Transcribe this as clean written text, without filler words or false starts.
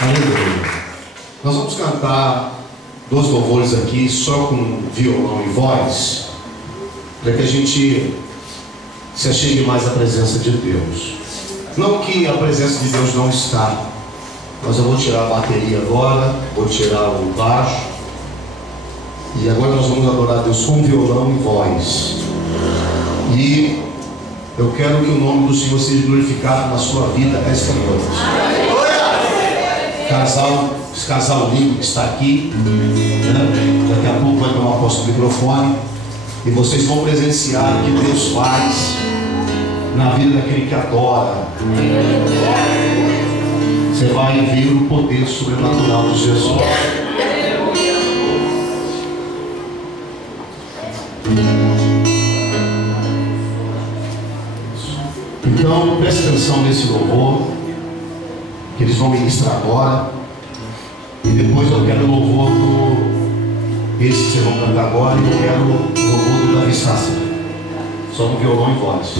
Aleluia. Nós vamos cantar 2 louvores aqui, só com violão e voz, para que a gente se achegue mais à presença de Deus. Não que a presença de Deus não está, mas eu vou tirar a bateria agora, vou tirar o baixo, e agora nós vamos adorar a Deus com violão e voz. E eu quero que o nome do Senhor seja glorificado na sua vida esta noite. Casal lindo que está aqui, né? Daqui a pouco vai tomar posse do microfone e vocês vão presenciar o que Deus faz na vida daquele que adora. Você vai ver o poder sobrenatural de Jesus. Então preste atenção nesse louvor que eles vão ministrar agora, e depois eu quero o louvor esse que vocês vão cantar agora, e eu quero o louvor do Davi Sasser, só com violão e voz.